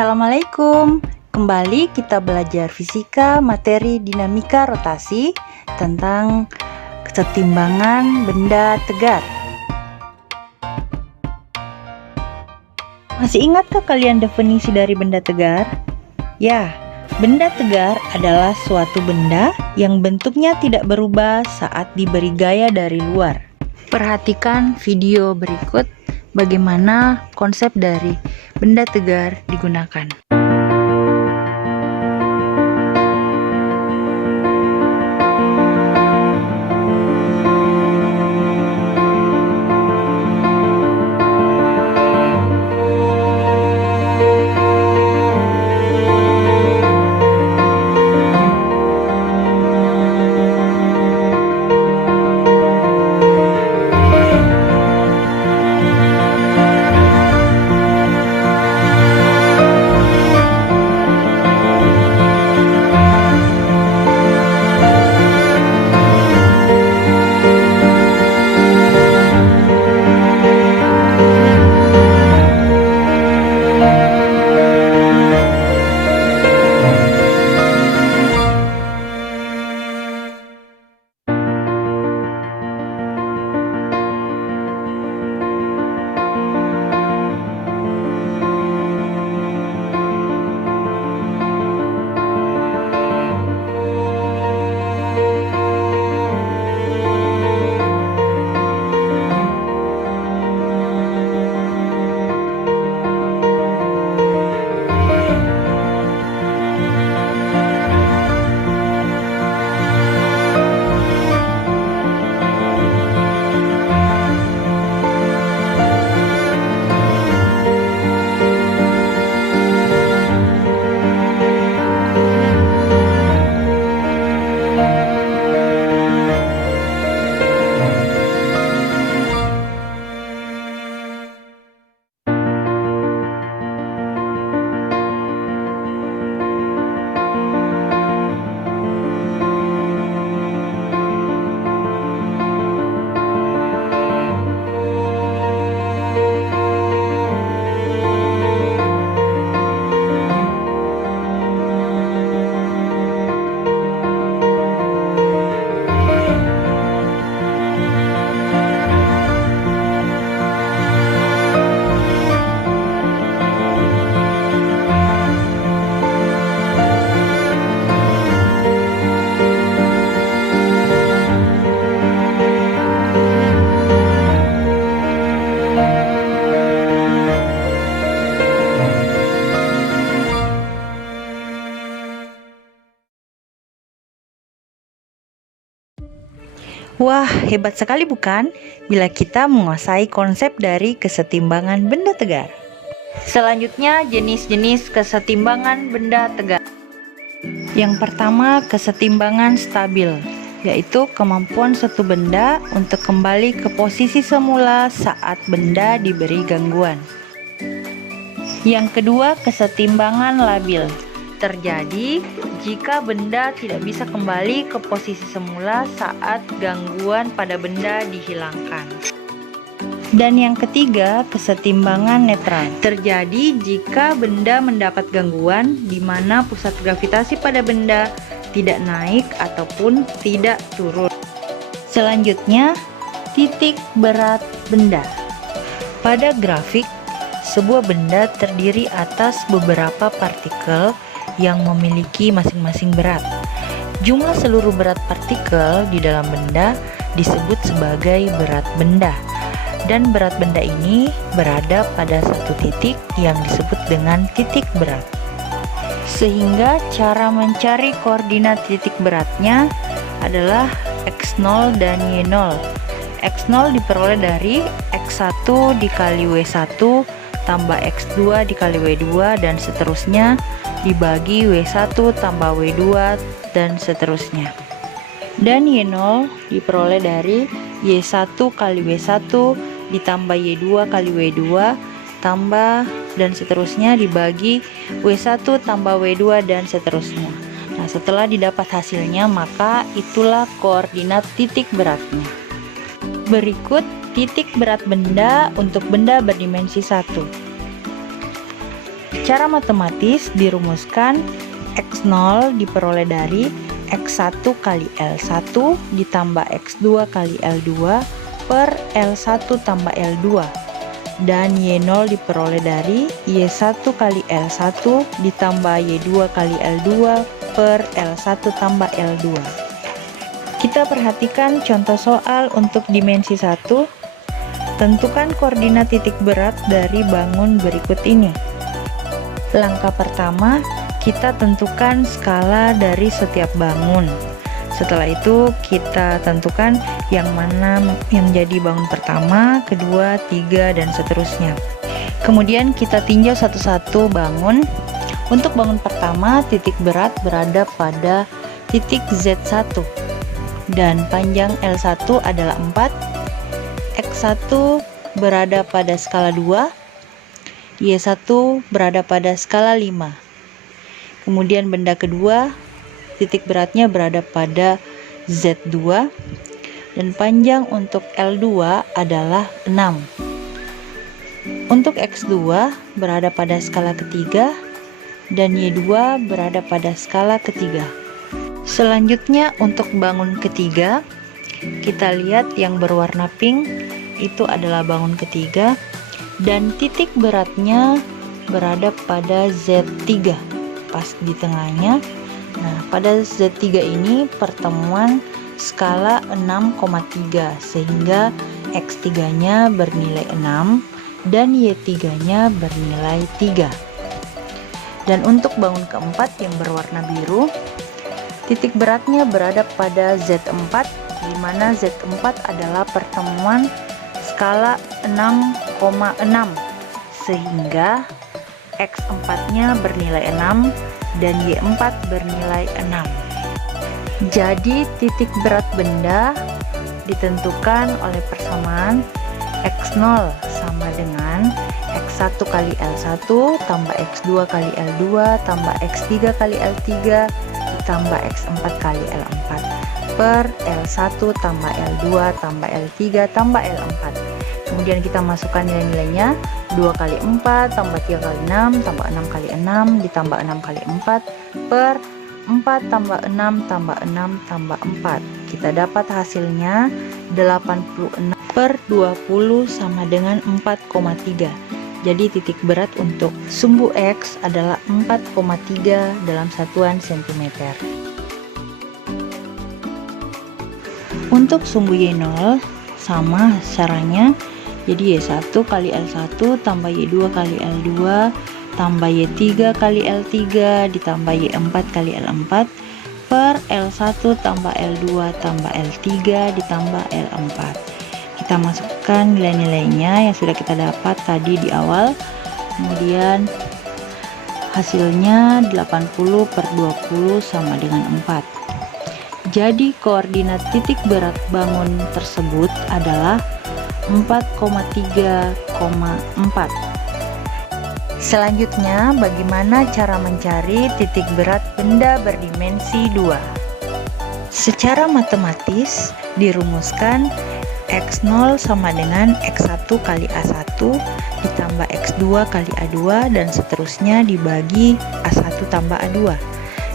Assalamualaikum. Kembali kita belajar fisika materi dinamika rotasi tentang kesetimbangan benda tegar. Masih ingatkah kalian definisi dari benda tegar? Ya, benda tegar adalah suatu benda yang bentuknya tidak berubah saat diberi gaya dari luar. Perhatikan video berikut bagaimana konsep dari benda tegar digunakan. Wah, hebat sekali bukan? Bila kita menguasai konsep dari kesetimbangan benda tegar. Selanjutnya, jenis-jenis kesetimbangan benda tegar. Yang pertama, kesetimbangan stabil, yaitu kemampuan suatu benda untuk kembali ke posisi semula saat benda diberi gangguan. Yang kedua, kesetimbangan labil. Terjadi jika benda tidak bisa kembali ke posisi semula saat gangguan pada benda dihilangkan. Dan yang ketiga, kesetimbangan netral. Terjadi jika benda mendapat gangguan di mana pusat gravitasi pada benda tidak naik ataupun tidak turun. Selanjutnya, titik berat benda. Pada grafik, sebuah benda terdiri atas beberapa partikel yang memiliki masing-masing berat. Jumlah seluruh berat partikel di dalam benda disebut sebagai berat benda, dan berat benda ini berada pada satu titik yang disebut dengan titik berat. Sehingga cara mencari koordinat titik beratnya adalah X0 dan Y0. X0 diperoleh dari X1 dikali W1 tambah X2 dikali W2 dan seterusnya dibagi W1 tambah W2 dan seterusnya. Dan Y0 diperoleh dari Y1 kali W1 ditambah Y2 kali W2 tambah dan seterusnya dibagi W1 tambah W2 dan seterusnya. Nah, setelah didapat hasilnya, maka itulah koordinat titik beratnya. Berikut titik berat benda untuk benda berdimensi 1. Secara matematis dirumuskan X0 diperoleh dari X1 kali L1 ditambah X2 kali L2 per L1 tambah L2, dan Y0 diperoleh dari Y1 kali L1 ditambah Y2 kali L2 per L1 tambah L2. Kita perhatikan contoh soal untuk dimensi 1. Tentukan koordinat titik berat dari bangun berikut ini. Langkah pertama, kita tentukan skala dari setiap bangun. Setelah itu kita tentukan yang mana yang jadi bangun pertama, kedua, tiga, dan seterusnya. Kemudian kita tinjau satu-satu bangun. Untuk bangun pertama, titik berat berada pada titik Z1 dan panjang L1 adalah 4. X1 berada pada skala 2, Y1 berada pada skala 5. Kemudian benda kedua, titik beratnya berada pada Z2 dan panjang untuk L2 adalah 6. Untuk X2 berada pada skala ketiga dan Y2 berada pada skala ketiga. Selanjutnya untuk bangun ketiga, kita lihat yang berwarna pink itu adalah bangun ketiga dan titik beratnya berada pada Z3 pas di tengahnya. Nah, pada Z3 ini pertemuan skala 6,3 sehingga X3-nya bernilai 6 dan Y3-nya bernilai 3. Dan untuk bangun keempat yang berwarna biru, titik beratnya berada pada Z4, di mana Z4 adalah pertemuan skala 6,6 sehingga X4-nya bernilai 6 dan Y4 bernilai 6. Jadi titik berat benda ditentukan oleh persamaan X0 sama dengan X1 kali L1 tambah X2 kali L2 tambah X3 kali L3 ditambah X4 kali L4 per L1 tambah L2 tambah L3 tambah L4. Kemudian kita masukkan nilai-nilainya, 2 kali 4 tambah 3 kali 6 tambah 6 kali 6 ditambah 6 kali 4 per 4 tambah 6 tambah 6 tambah 4. Kita dapat hasilnya 86 per 20 sama dengan 4,3. Jadi titik berat untuk sumbu X adalah 4,3 dalam satuan cm. Untuk sumbu Y0 sama caranya, jadi Y1 kali L1 tambah Y2 kali L2 tambah Y3 kali L3 ditambah Y4 kali L4 per L1 tambah L2 tambah L3 ditambah L4. Kita masukkan nilai-nilainya yang sudah kita dapat tadi di awal. Kemudian hasilnya 80 per 20 sama dengan 4. Jadi koordinat titik berat bangun tersebut adalah 4,3,4. Selanjutnya, bagaimana cara mencari titik berat benda berdimensi 2? Secara matematis dirumuskan X0 sama dengan X1 kali A1 ditambah X2 kali A2 dan seterusnya dibagi A1 tambah A2.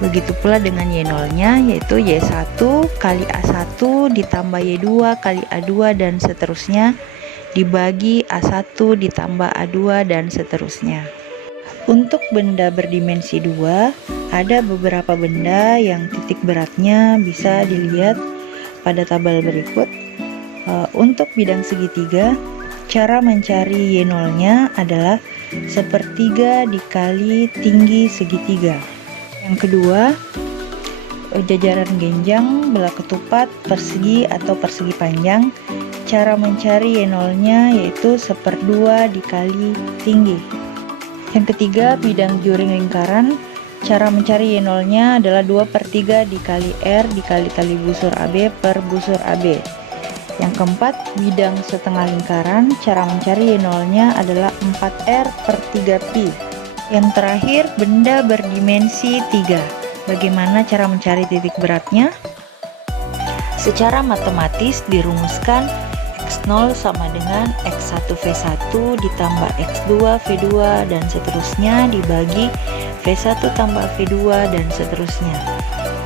Begitu pula dengan Y0-nya, yaitu Y1 kali A1 ditambah Y2 kali A2 dan seterusnya dibagi A1 ditambah A2 dan seterusnya. Untuk benda berdimensi 2, ada beberapa benda yang titik beratnya bisa dilihat pada tabel berikut. Untuk bidang segitiga, cara mencari Y0-nya adalah sepertiga dikali tinggi segitiga. Yang kedua, jajaran genjang, belah ketupat, persegi atau persegi panjang. Cara mencari Y0-nya yaitu 1/2 dikali tinggi. Yang ketiga, bidang juring lingkaran. Cara mencari Y0-nya adalah 2/3 dikali R dikali tali busur AB per busur AB. Yang keempat, bidang setengah lingkaran. Cara mencari Y0-nya adalah 4R per 3Pi. Yang terakhir, benda berdimensi 3. Bagaimana cara mencari titik beratnya? Secara matematis dirumuskan X0 sama dengan X1V1 ditambah X2 V2 dan seterusnya dibagi V1 tambah V2 dan seterusnya.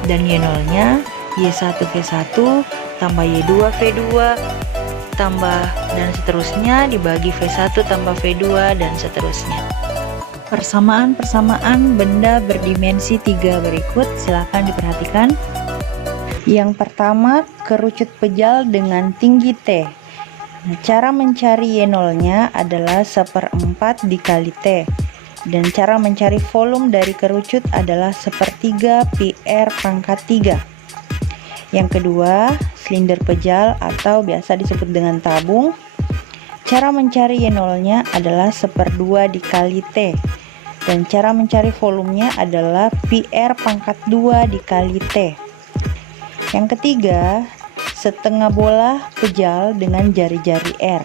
Dan Y0 nya Y1 V1 tambah Y2 V2 tambah dan seterusnya dibagi V1 tambah V2 dan seterusnya. Persamaan-persamaan benda berdimensi 3 berikut silakan diperhatikan. Yang pertama, kerucut pejal dengan tinggi T. Nah, cara mencari Y0 nya adalah 1/4 dikali T. Dan cara mencari volume dari kerucut adalah 1/3 PR pangkat 3. Yang kedua, silinder pejal atau biasa disebut dengan tabung. Cara mencari Y0 nya adalah 1/2 dikali T. Dan cara mencari volumenya adalah PR pangkat 2 dikali T. Yang ketiga, setengah bola pejal dengan jari-jari R.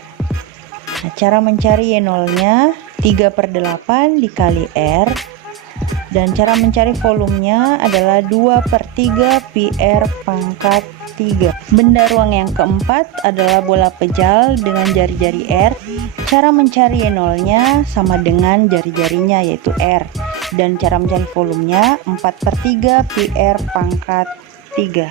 Nah, cara mencari Y0 nya 3/8 dikali R. Dan cara mencari volumenya adalah 2/3 PR pangkat 3. Benda ruang yang keempat adalah bola pejal dengan jari-jari R. Cara mencari Y0 nya sama dengan jari-jarinya yaitu R. Dan cara mencari volumenya 4/3 PR pangkat 3.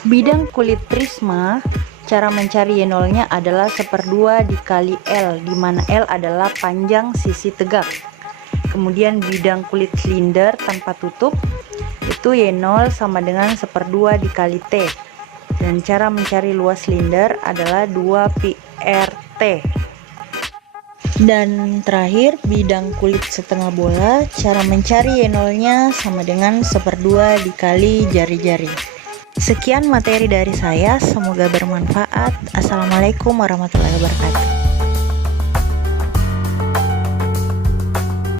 Bidang kulit prisma, cara mencari Y0 nya adalah 1/2 dikali L, di mana L adalah panjang sisi tegak. Kemudian bidang kulit silinder tanpa tutup, itu Y0 sama dengan 1/2 dikali T. Dan cara mencari luas silinder adalah 2 PRT. Dan terakhir, bidang kulit setengah bola, cara mencari Y0 nya sama dengan 1/2 dikali jari-jari. Sekian materi dari saya, semoga bermanfaat. Assalamualaikum warahmatullahi wabarakatuh.